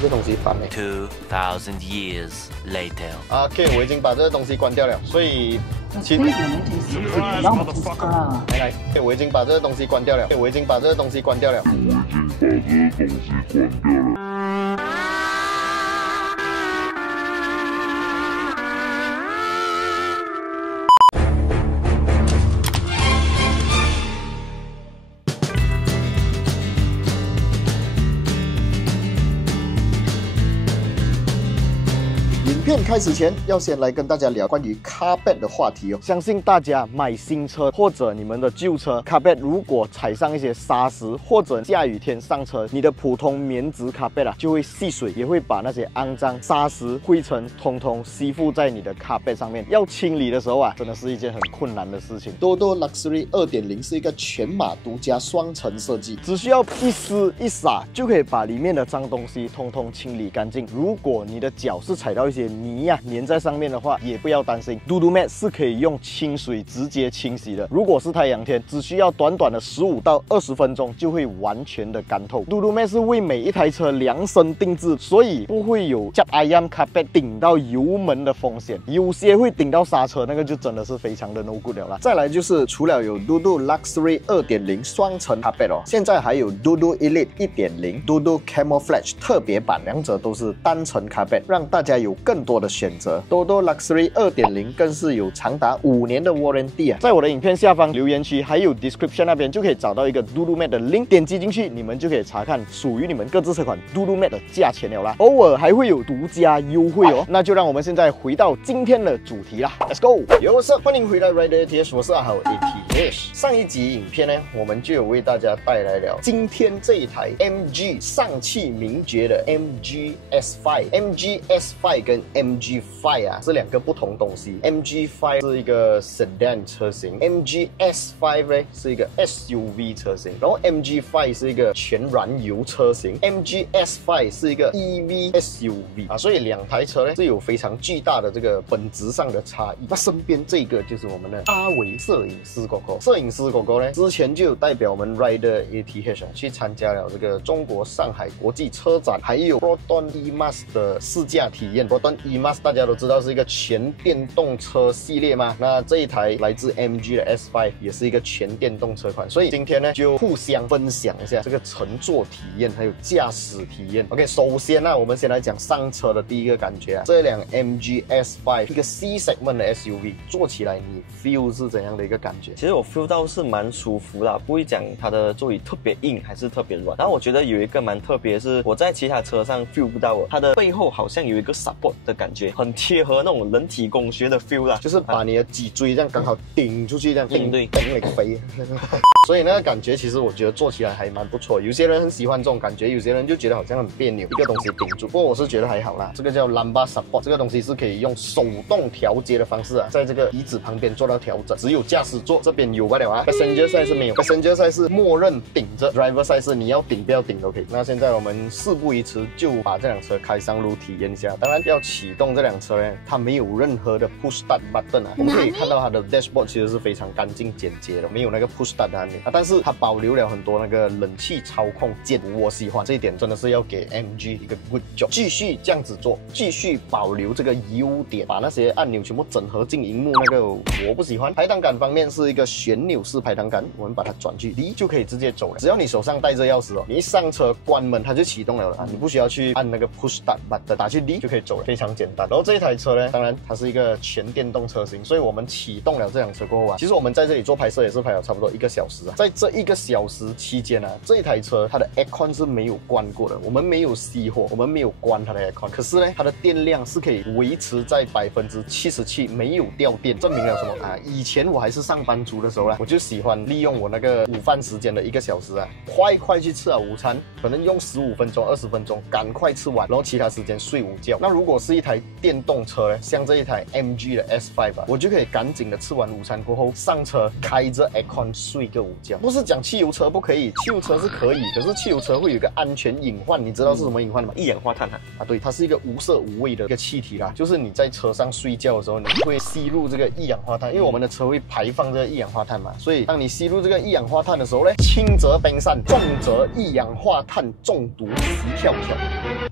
这东西翻了。2000 years later. OK， 我已经把这个东西关掉了，所以来，我已经把这个东西关掉了，我已经把这个东西关掉了。影片开始前，要先来跟大家聊关于 carpet 的话题哦。相信大家买新车或者你们的旧车 carpet 如果踩上一些沙石或者下雨天上车，你的普通棉质 carpet 就会吸水，也会把那些肮脏、沙石、灰尘通通吸附在你的 carpet 上面。要清理的时候真的是一件很困难的事情。Dodo Luxury 2.0 是一个全马独家双层设计，只需要一撕一撒就可以把里面的脏东西通通清理干净。如果你的脚是踩到一些泥粘在上面的话，也不要担心 ，Dodo Mat 是可以用清水直接清洗的。如果是太阳天，只需要短短的15到20分钟就会完全的干透。Dodo Mat 是为每一台车量身定制，所以不会有夹 ayam carpet 顶到油门的风险。有些会顶到刹车，那个就真的是非常的 no good 了啦。再来就是除了有 Dodo Luxury 2.0 双层 carpet 现在还有 Dodo Elite 1.0、Dodo Camouflage 特别版，两者都是单层 carpet， 让大家有更多的选择。Dodo Luxury 2.0 更是有长达5年的 warranty 在我的影片下方留言区还有 description 那边就可以找到一个 Dodo Mat 的 link， 点击进去你们就可以查看属于你们各自车款 Dodo Mat 的价钱了啦。偶尔还会有独家优惠哦。那就让我们现在回到今天的主题啦 ，Let's go！ Yo what's up， 欢迎回到 Rider ATH， 我是阿豪 ATH。上一集影片呢，我们就有为大家带来了今天这一台 MG 上汽名爵的 MG S5。MG S5 跟 MG5 是两个不同东西。MG5 是一个 sedan 车型 ，MG S5 呢是一个 SUV 车型，然后 MG5 是一个全燃油车型 ，MG S5 是一个 EV SUV 所以两台车呢是有非常巨大的这个本质上的差异。那身边这个就是我们的阿维摄影师狗狗，摄影师狗狗呢之前就有代表我们 Rider ATH 去参加了这个中国上海国际车展，还有 Proton EMAS 的试驾体验。Proton EMAS 大家都知道是一个全电动车系列嘛，那这一台来自 MG 的 S5 也是一个全电动车款，所以今天呢就互相分享一下这个乘坐体验还有驾驶体验。OK， 首先我们先来讲上车的第一个感觉这辆 MG S5 一个 C segment 的 SUV 坐起来你 feel 是怎样的一个感觉？其实我 feel 到是蛮舒服啦，不会讲它的座椅特别硬还是特别软。然后我觉得有一个蛮特别的是，我在其他车上 feel 不到它的背后好像有一个 support 的感觉，很贴合那种人体工学的 feel 啦，就是把你的脊椎这样刚好顶出去，这样顶对那个飞。所以那个感觉其实我觉得坐起来还蛮不错，有些人很喜欢这种感觉，有些人就觉得好像很别扭，一个东西顶住。不过我是觉得还好啦，这个叫 Lumbar Support， 这个东西是可以用手动调节的方式在这个椅子旁边做到调整，只有驾驶座这边有不了Passenger side 是没有 ，Passenger side 是默认顶着 ，Driver side 是你要顶不要顶都可以。那现在我们事不宜迟，就把这辆车开上路体验一下。当然要启动这辆车呢，它没有任何的 Push Start Button 我们可以看到它的 Dashboard 其实是非常干净简洁的，没有那个 Push Start 的按钮但是它保留了很多那个冷气操控键，我喜欢这一点，真的是要给 MG 一个 good job。继续这样子做，继续保留这个优点，把那些按钮全部整合进荧幕，那个我不喜欢。排挡杆方面是一个旋钮式排挡杆，我们把它转去离就可以直接走了。只要你手上带着钥匙你一上车关门它就启动了你不需要去按那个 push start button， 打去离就可以走了，非常简单。然后这一台车呢，当然它是一个全电动车型，所以我们启动了这辆车过后其实我们在这里做拍摄也是拍了差不多1个小时在这1个小时期间这一台车它的 aircon 是没有关过的，我们没有熄火，我们没有关它的 aircon， 可是呢，它的电量是可以维持在77%，没有掉电，证明了什么以前我还是上班族的时候我就喜欢利用我那个午饭时间的1个小时快去吃午餐，可能用15分钟、20分钟，赶快吃完，然后其他时间睡午觉。那如果是一台电动车呢，像这一台 MG 的 S5 吧，我就可以赶紧的吃完午餐过后上车，开着 aircon 睡个午觉。不是讲汽油车不可以，汽油车是可以，可是汽油车会有一个安全隐患，你知道是什么隐患吗？一氧化碳啊，对，它是一个无色无味的一个气体啦，就是你在车上睡觉的时候，你会吸入这个一氧化碳，因为我们的车会排放这个一氧化碳嘛，所以当你吸入这个一氧化碳的时候呢，轻则冰散，重则一氧化碳中毒死跳跳，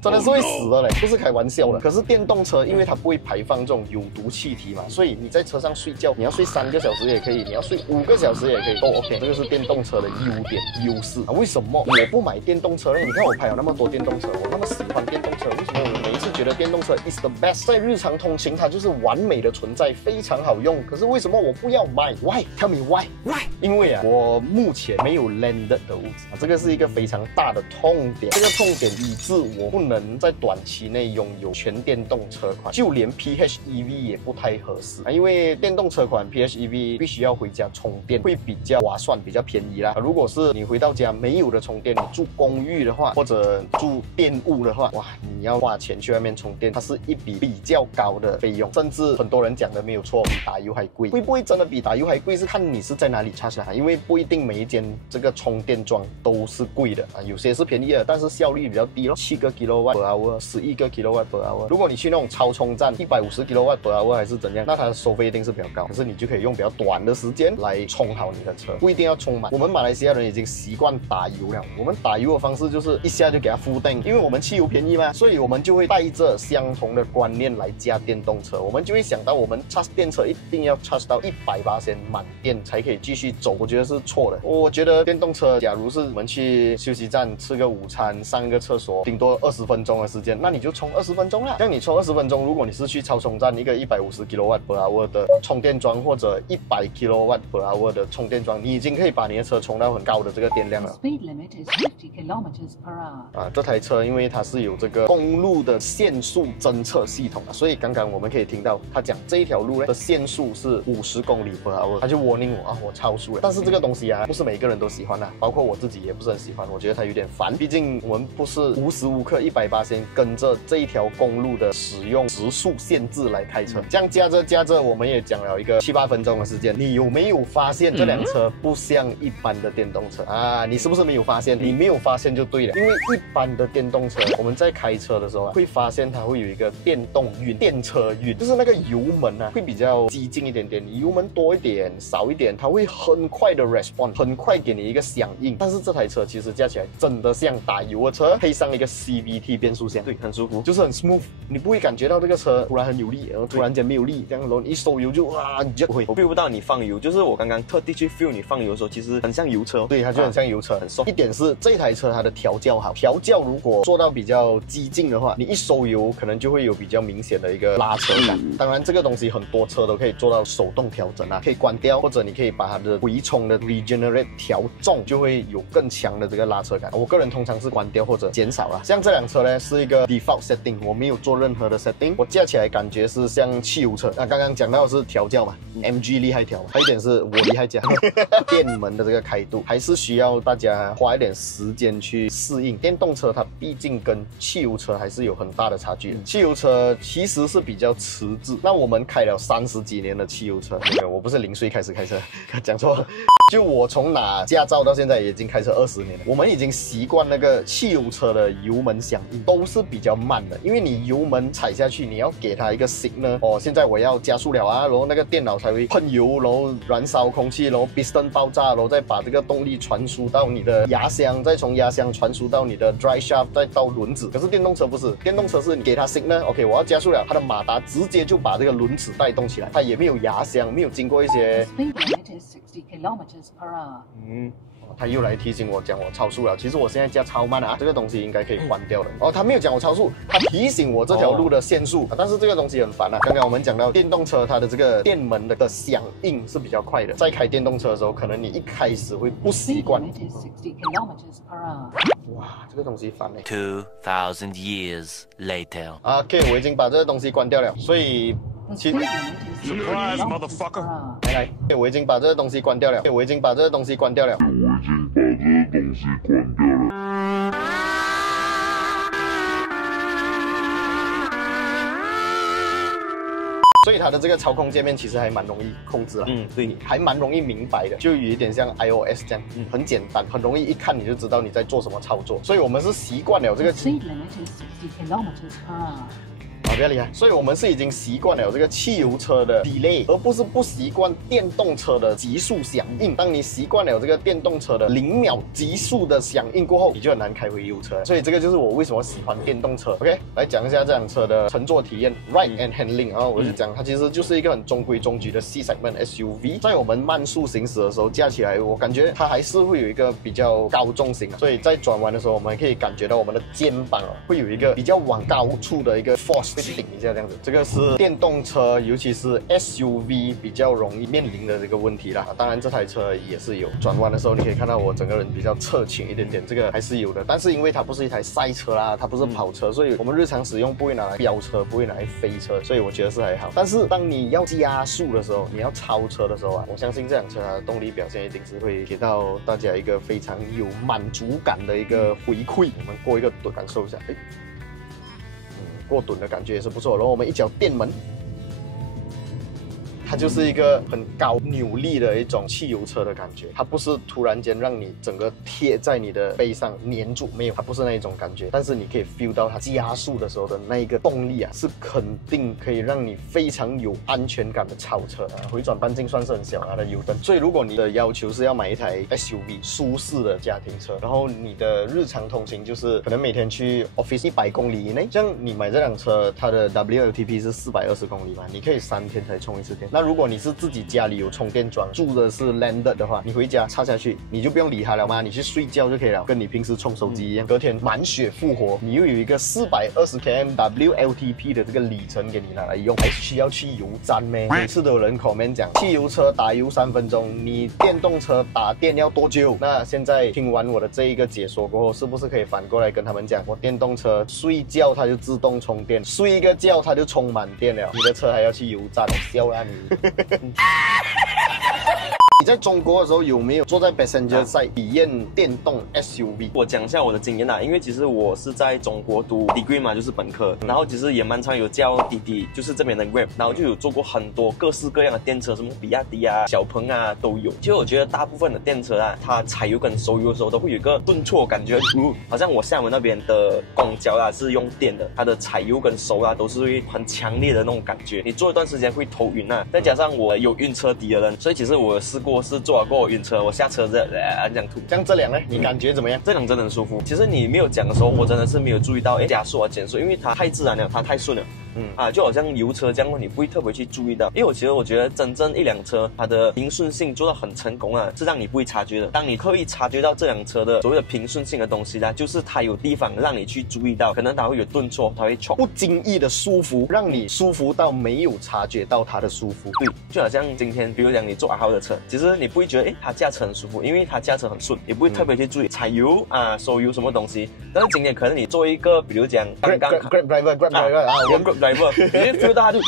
真的是会死的嘞，不是开玩笑的。可是电动车因为它不会排放这种有毒气体嘛，所以你在车上睡觉，你要睡3个小时也可以，你要睡5个小时也可以，都 OK。这个是电动车的优点优势啊。为什么我不买电动车呢？你看我拍了那么多电动车，我那么喜欢电动车，为什么我每一次觉得电动车 is the best？ 在日常通勤它就是完美的存在，非常好用。可是为什么我不要买 ？Why？ Tell me why？ 因为啊，我目前没有 landed 的物质啊，这个是一个非常大的痛点。这个痛点以致我不能在短期内拥有全电动车款，就连 PHEV 也不太合适啊，因为电动车款 PHEV 必须要回家充电，会比较划算，比较便宜啦。如果是你回到家没有的充电，你住公寓的话，或者住店屋的话，哇，你要花钱去外面充电，它是一笔比较高的费用，甚至很多人讲的没有错，比打油还贵。会不会真的比打油还贵？是看你是在哪里charge啊，因为不一定每一间这个充电桩都是贵的啊，有些是便宜的，但是效率比较低咯，7个 kWh 11个 kWh。如果你去那种超充站150 kWh 还是怎样，那它的收费一定是比较高，可是你就可以用比较短的时间来充好你的车，不一定要充满。我们马来西亚人已经习惯打油了，我们打油的方式就是一下就给它full tank，因为我们汽油便宜嘛，所以我们就会带着相同的观念来驾电动车，我们就会想到我们 charge 电车一定要 charge 到100%满电才可以继续走，我觉得是错的。我觉得电动车，假如是我们去休息站吃个午餐，上个厕所，顶多20分钟的时间，那你就充20分钟啦。像你充20分钟，如果你是去超充站一个150 kWh 的充电桩或者100 kWh 的充电桩，你已经可以把你的车充到很高的这个电量了。Speed limit is 50 kilometers per hour. 啊，这台车因为它是有这个公路的限速侦测系统啊，所以刚刚我们可以听到它讲这一条路的限速是50公里per hour，它就 warning 我啊，我超速了。但是这个东西啊，不是每个人都喜欢啊，包括我自己也不是很喜欢，我觉得它有点烦。毕竟我们不是无时无刻180%跟着这一条公路的使用时速限制来开车。这样驾着，我们也讲了一个7、8分钟的时间，你有没有发现这辆车不像一般的电动车啊？你是不是没有发现？你没有发现就对了，因为一般的电动车，我们在开车的时候啊，会发现它会有一个电动晕、电车晕，就是那个油门啊会比较激进一点点，你油门多一点、少一点，它会很快的 respond， 很快给你一个响应。但是这台车其实驾起来真的像打油的车，配上一个 CVT 变速箱，对，很舒服，就是很 smooth， 你不会感觉到这个车突然很有力，然后突然间没有力，这样然后你一收油就哇，你就会，我 feel 不到你放油，就是我刚刚特地去 feel 你放油的时候，其实很像油车，对，它就很像油车，很松。一点是这台车它的调教好，调教如果做到比较激进的话，你一收油可能就会有比较明显的一个拉车感。当然这个东西很多车都可以做到手动调整啊，可以关掉，或者你可以把它的回充的 regenerate 调重，就会有更强的这个拉车感。我个人通常是关掉或者减少啦。像这辆车呢是一个 default setting， 我没有做任何的 setting， 我驾起来感觉是像汽油车。那刚刚讲到的是调教嘛，MG 厉害调嘛，还有一点是我厉害加电门的这个开度，还是需要大家花一点时间去适应。电动车它毕竟跟汽油车还是有很大的差距。汽油车其实是比较迟滞，那我们开了30几年的汽油车，没有，我不是0岁开始开车，讲错了。就我从拿驾照到现在已经开车20年了，我们已经习惯那个汽油车的油门响应都是比较慢的，因为你油门踩下去，你要给它一个 signal， 哦，现在我要加速了啊，然后那个电脑才会喷油，然后燃烧空气，然后 piston 爆炸，然后再把这个动力传输到你的压箱，再从压箱传输到你的 drive shaft， 再到轮子。可是电动车不是，电动车是你给它 signal，OK， 我要加速了，它的马达直接就把这个轮子带动起来，它也没有压箱，没有经过一些。Speed limit is 60 kilometers per hour. 他又来提醒我讲我超速了，其实我现在驾超慢啊，这个东西应该可以关掉的。哦，他没有讲我超速，他提醒我这条路的限速，但是这个东西很烦啊。刚刚我们讲到电动车它的这个电门的响应是比较快的，在开电动车的时候，可能你一开始会不习 Speed 惯。 limit is 60 kilometers per hour. 哇，这个东西烦欸。 2,000 years later. OK， 我已经把这个东西关掉了，所以 The speed limit is 60 Surprise, kilometers motherfucker. per hour. 来，我已经把这个东西关掉了，我已经把这个东西关掉了。它的这个操控界面其实还蛮容易控制了。对，还蛮容易明白的，就有一点像 iOS 这样，很简单，很容易一看你就知道你在做什么操作。所以我们是习惯了这个。 Speed limit is 60 kilometers per hour. 比较厉害，所以我们是已经习惯了这个汽油车的 delay， 而不是不习惯电动车的急速响应。当你习惯了这个电动车的0秒急速的响应过后，你就很难开回油车。所以这个就是我为什么喜欢电动车。OK， 来讲一下这辆车的乘坐体验 ，ride and handling。然后我就讲它其实就是一个很中规中矩的 C segment SUV， 在我们慢速行驶的时候驾起来，我感觉它还是会有一个比较高重心啊，所以在转弯的时候，我们可以感觉到我们的肩膀会有一个比较往高处的一个 force。 顶一下这样子，这个是电动车，尤其是 SUV 比较容易面临的这个问题啦。当然这台车也是有转弯的时候，你可以看到我整个人比较侧倾一点点，这个还是有的。但是因为它不是一台赛车啦，它不是跑车，所以我们日常使用不会拿来飙车，不会拿来飞车，所以我觉得是还好。但是当你要加速的时候，你要超车的时候啊，我相信这辆车它的动力表现一定是会给到大家一个非常有满足感的一个回馈。我们过一个感受一下，过趸的感觉也是不错，然后我们一脚电门，它就是一个很高扭力的一种汽油车的感觉，它不是突然间让你整个贴在你的背上粘住，没有，它不是那一种感觉，但是你可以 feel 到它加速的时候的那一个动力啊，是肯定可以让你非常有安全感的超车啊，回转半径算是很小啊的油灯，所以如果你的要求是要买一台 SUV 舒适的家庭车，然后你的日常通勤就是可能每天去 office 100公里以内，像你买这辆车，它的 WLTP 是420公里嘛，你可以3天才充一次电。那如果你是自己家里有充电桩，住的是 landed 的话，你回家插下去，你就不用理它了嘛，你去睡觉就可以了，跟你平时充手机一样。隔天满血复活，你又有一个420 km WLTP 的这个里程给你拿来用，还需要去油站咩？每次都有人 comment 讲，汽油车打油3分钟，你电动车打电要多久？那现在听完我的这一个解说过后，是不是可以反过来跟他们讲，我电动车睡觉它就自动充电，睡一个觉它就充满电了，你的车还要去油站？笑啦你！你在中国的时候有没有坐在 passenger side 体验电动 SUV？ 我讲一下我的经验啦，因为其实我是在中国读 degree 嘛，就是本科，然后其实也蛮常有叫滴滴，就是这边的 Grab， 然后就有坐过很多各式各样的电车，什么比亚迪啊、小鹏啊都有。其实我觉得大部分的电车啊，它踩油跟收油的时候都会有一个顿挫感觉，好像我厦门那边的公交啊是用电的，它的踩油跟收啊都是会很强烈的那种感觉，你坐一段时间会头晕啊。再加上我有晕车底的人，所以其实我试过是坐过我晕车，我下车这样吐。像这辆呢，你感觉怎么样？这辆真的很舒服。其实你没有讲的时候，我真的是没有注意到加速啊减速，因为它太自然了，它太顺了。就好像油车这样，你不会特别去注意到。因为我觉得真正一辆车它的平顺性做到很成功啊，是让你不会察觉的。当你刻意察觉到这辆车的所谓的平顺性的东西呢，就是它有地方让你去注意到，可能它会有顿挫，它会冲，不经意的舒服，让你舒服到没有察觉到它的舒服。对，就好像今天比如讲你坐阿豪的车，其实你不会觉得它驾车很舒服，因为它驾车很顺，也不会特别去注意踩油啊、收油什么东西。但是今天可能你做一个比如讲刚刚 Grab driver 啊 Grab driver， 你就 feel 到它就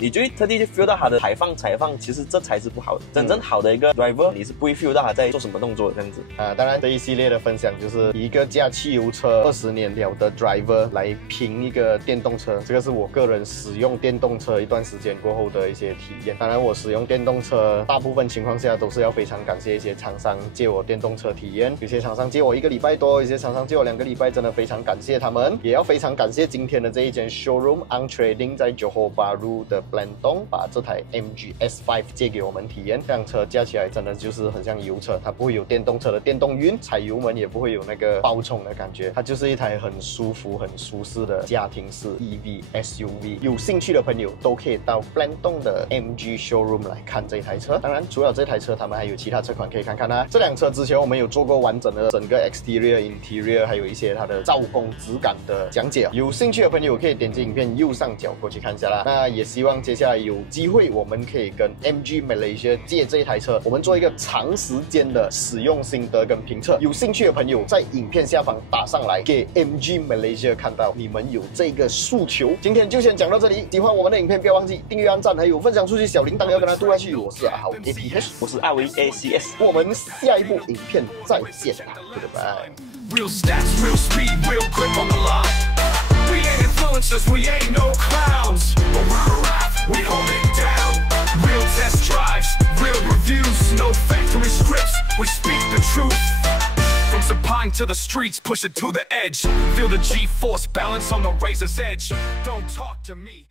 你就会特地去 feel 到它的排放，其实这才是不好的。真正好的一个 driver， 你是不会 feel 到他在做什么动作这样子啊。当然这一系列的分享就是以一个驾汽油车20年了的 driver 来评一个电动车，这个是我个人使用电动车一段时间过后的一些体验。当然我使用电动车大部分情况下都是要非常感谢一些厂商借我电动车体验，有些厂商借我1个礼拜多，有些厂商借我2个礼拜，真的非常感谢他们，也要非常感谢今天的这一间 showroom。On Trading 在 Johor Bahru 的 Blentong 把这台 MG S5 借给我们体验，这辆车驾起来真的就是很像油车，它不会有电动车的电动晕，踩油门也不会有那个爆冲的感觉，它就是一台很舒服、很舒适的家庭式 EV SUV。有兴趣的朋友都可以到 Blentong 的 MG Showroom 来看这台车。当然，除了这台车，他们还有其他车款可以看看啊。这辆车之前我们有做过完整的整个 Exterior、Interior， 还有一些它的造工质感的讲解。有兴趣的朋友可以点击影片右上角过去看一下啦。那也希望接下来有机会我们可以跟 MG Malaysia 借这一台车，我们做一个长时间的使用心得跟评测。有兴趣的朋友在影片下方打上来，给 MG Malaysia 看到你们有这个诉求。今天就先讲到这里，喜欢我们的影片不要忘记订阅、按赞，还有分享出去，小铃铛要跟它嘟下去。我是阿豪 APH， 我是阿维 ACS， 我们下一部影片再见啦，拜拜。Real stats, real speed, real grip on the line. We ain't influencers, we ain't no clowns. But we're rap, we hold it down. Real test drives, real reviews, no factory scripts, we speak the truth. From Sapine to the streets, push it to the edge. Feel the G-force balance on the razor's edge. Don't talk to me.